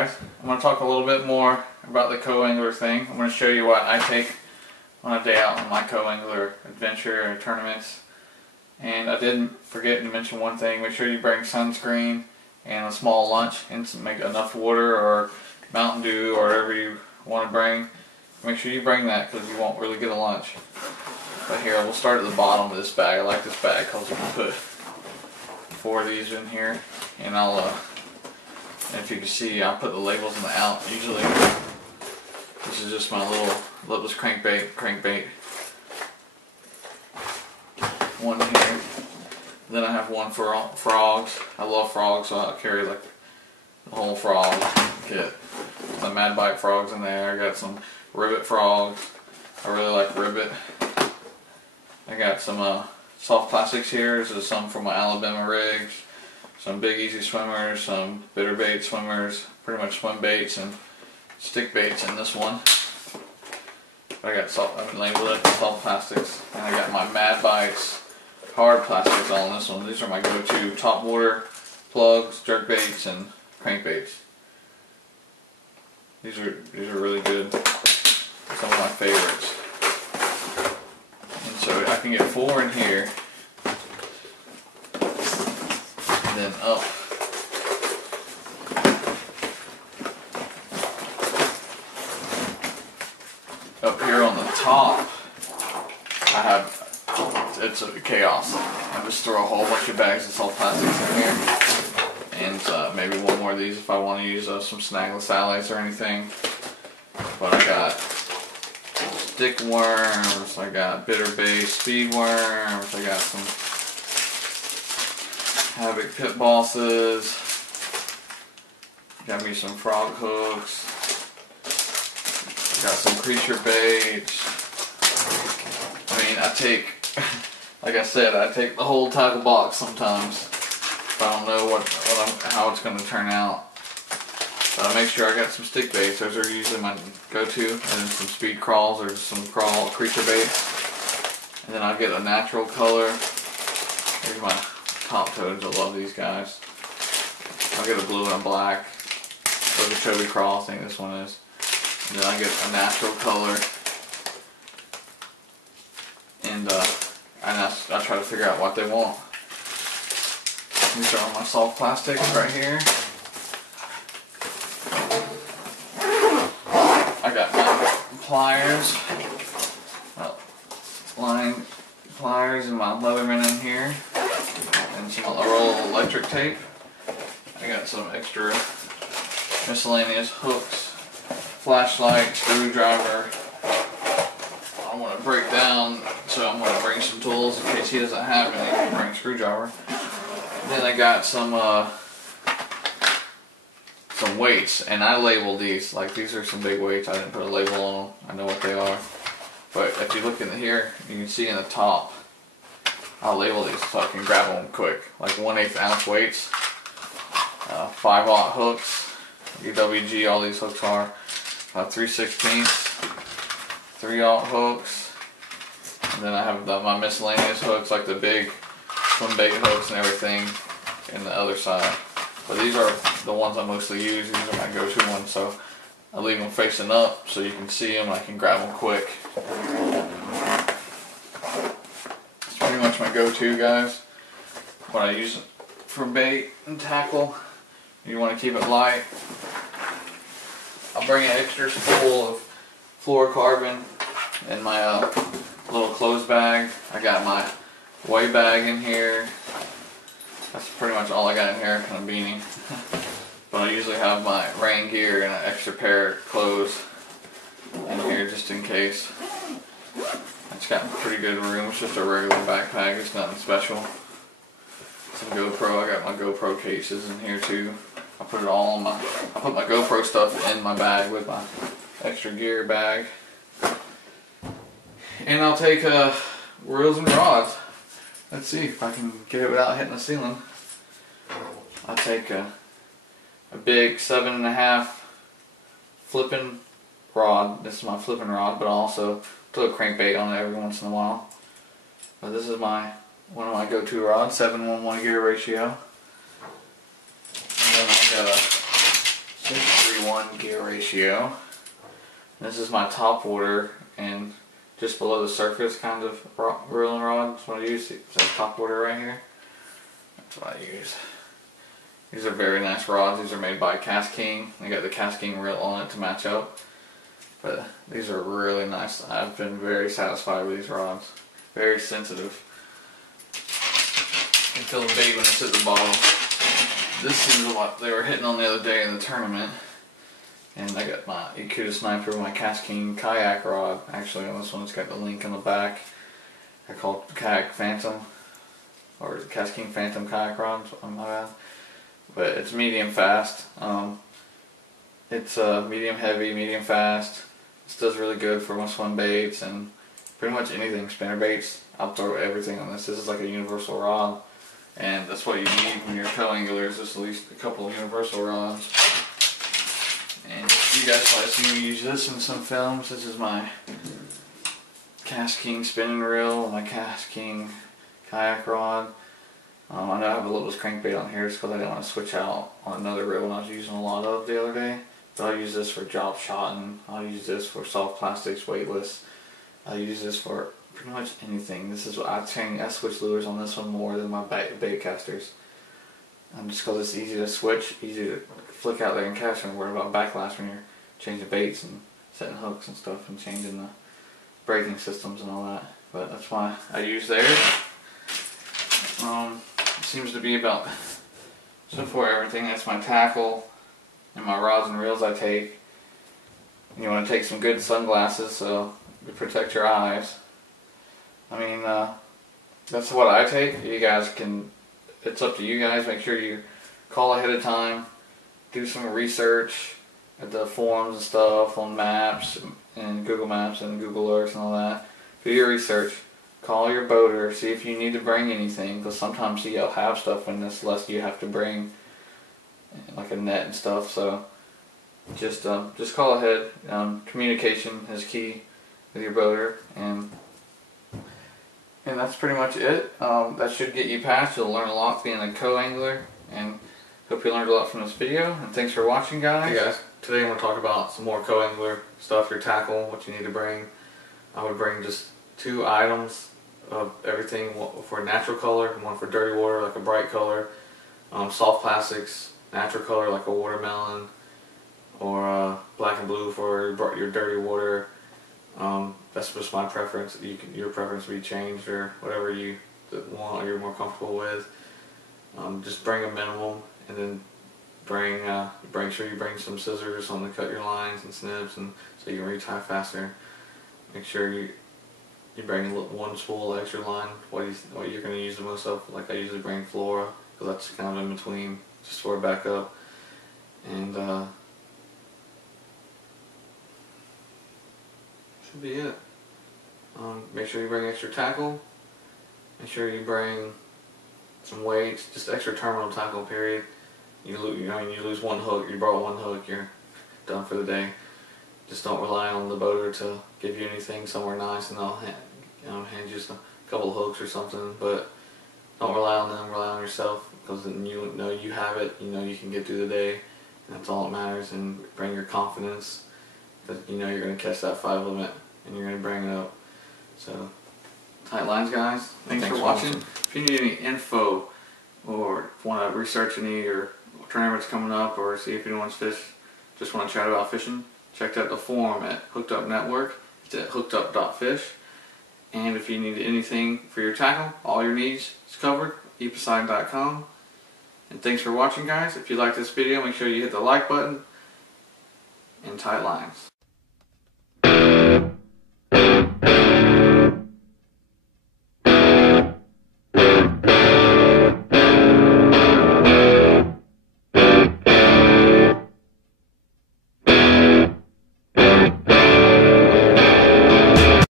guys, I'm going to talk a little bit more about the CoAngler thing. I'm going to show you what I take on a day out on my CoAngler adventure or tournaments. And I did forget to mention one thing. Make sure you bring sunscreen and a small lunch and make enough water or Mountain Dew or whatever you want to bring. Make sure you bring that because you won't really get a lunch. But here, we'll start at the bottom of this bag. I like this bag because you can put 4 of these in here. And if you can see, I'll put the labels in the out. Usually, this is just my little lipless crankbait. One here. Then I have one for frogs. I love frogs, so I'll carry like the whole frog. Get the Mad Bite frogs in there. I got some ribbit frogs. I really like ribbit. I got some soft plastics here. This is some from my Alabama rigs. Some Big Easy swimmers, some bitter bait swimmers, pretty much swim baits and stick baits in this one. I got I've labeled it soft plastics, and I got my Mad Bites hard plastics all in this one. These are my go-to top water plugs, jerk baits, and crankbaits. These are really good. Some of my favorites. And so I can get 4 in here. And then up here on the top, I have, it's a chaos. I just throw a whole bunch of bags of soft plastics in here, and maybe one more of these if I want to use some snagless allies or anything. But I got stick worms, I got bitter bait speed worms, I got some Havethe pit bosses, got me some frog hooks, got some creature baits. I mean, I take, like I said, I take the whole tackle box sometimes if I don't know how it's going to turn out. But I make sure I got some stick baits. Those are usually my go-to, and then some speed crawls or some creature baits. And then I'll get a natural color. Here's my top toads. I love these guys. I'll get a blue and a black. So the Chubby Crawl, I think this one is. And then I get a natural color. And I try to figure out what they want. These are all my soft plastics right here. I got my pliers, line pliers, and my Leatherman in here, and some roll of electric tape. I got some extra miscellaneous hooks, flashlight, screwdriver. I want to break down, so I'm going to bring some tools in case he doesn't have any. I can bring a screwdriver. Then I got some weights, and I labeled these. Like, these are some big weights. I didn't put a label on them. I know what they are. But if you look in here, you can see in the top, I'll label these so I can grab them quick. Like 1/8 ounce weights, 5/0 hooks, UWG, all these hooks are, 3/16, 3/0 hooks, and then I have my miscellaneous hooks, like the big swim bait hooks and everything, in the other side. But these are the ones I mostly use. These are my go-to ones, so I leave them facing up so you can see them and I can grab them quick. It's pretty much my go-to, guys. What I use for bait and tackle. You want to keep it light. I'll bring an extra spool of fluorocarbon in my little clothes bag. I got my weigh bag in here. That's pretty much all I got in here, kind of beanie. But I usually have my rain gear and an extra pair of clothes in here just in case. It's got pretty good room. It's just a regular backpack. It's nothing special. Some GoPro. I got my GoPro cases in here too. I put it all in I put my GoPro stuff in my bag with my extra gear bag. And I'll take reels and rods. Let's see if I can get it without hitting the ceiling. I'll take a big 7.5 flipping rod. This is my flipping rod, but I'll also throw a crankbait on it every once in a while. But this is one of my go-to rods, 7:1 gear ratio. And then I've got a 6-3 3:1 gear ratio. This is my top water, and just below the surface kind of reeling rod. That's what I use. It's a top water right here. That's what I use. These are very nice rods. These are made by Cast King. They got the Cast King reel on it to match up. But these are really nice. I've been very satisfied with these rods. Very sensitive. You can feel the bait when it's at the bottom. This is what they were hitting on the other day in the tournament. And I got my Yakuza Sniper, my Cast King kayak rod. Actually, on this one, it's got the link in the back. They're called Kayak Phantom, or Cast King Phantom kayak rod on my bad. But it's medium fast. It's medium heavy, medium fast. This does really good for most fun baits and pretty much anything. Spinner baits, I'll throw everything on this. This is like a universal rod, and that's what you need when you're CoAngler, is just at least a couple of universal rods. And you guys probably see me use this in some films. This is my Cast King spinning reel, my Cast King kayak rod. I know I have a littlest crankbait on here just because I didn't want to switch out on another reel when I was using a lot of the other day. But I'll use this for drop shotting. I'll use this for soft plastics, weightless. I'll use this for pretty much anything. This is what I switch lures on this one more than my bait casters. Just because it's easy to switch, easy to flick out there and catch, and worry about backlash when you're changing baits and setting hooks and stuff and changing the braking systems and all that. But that's why I use theirs. Seems to be about so far everything. That's my tackle and my rods and reels I take. And you want to take some good sunglasses so to protect your eyes. I mean, that's what I take. You guys can, it's up to you guys. Make sure you call ahead of time, do some research at the forums and stuff on maps and Google Maps and Google Earth and all that. Do your research. Call your boater, see if you need to bring anything, because sometimes you'll have stuff in this less you have to bring, like a net and stuff. So just call ahead. Communication is key with your boater, and that's pretty much it. That should get you past. You'll learn a lot being a CoAngler, and hope you learned a lot from this video. And thanks for watching, guys. Hey guys, today I'm going to talk about some more CoAngler stuff. Your tackle, what you need to bring. I would bring just 2 items of everything, one for natural color, one for dirty water, like a bright color, soft plastics, natural color like a watermelon, or black and blue for your dirty water. That's just my preference. Your preference will be changed, or whatever you want or you're more comfortable with. Just bring a minimum, and then bring sure you bring some scissors on to cut your lines and snips, and so you can retie faster. Make sure you bring one spool of extra line, what you're going to use the most of. Like I usually bring Flora, because that's kind of in between, just for a backup. And should be it. Make sure you bring extra tackle. Make sure you bring some weights, just extra terminal tackle, period. You lose one hook, you borrow one hook, you're done for the day. Just don't rely on the boater to give you anything somewhere nice, and they'll hand you just a couple of hooks or something. But don't rely on them, rely on yourself, because then you know you have it, you know you can get through the day, and that's all that matters. And bring your confidence that you know you're going to catch that 5 limit, and you're going to bring it up. So, tight lines, guys. Thanks for watching. If you need any info, or want to research any or tournaments coming up, or see if anyone's just want to chat about fishing, check out the forum at Hooked Up Network. It's at hookedup.fish. And if you need anything for your tackle, all your needs is covered, ePoseidon.com. And thanks for watching, guys. If you like this video, make sure you hit the like button, and tight lines.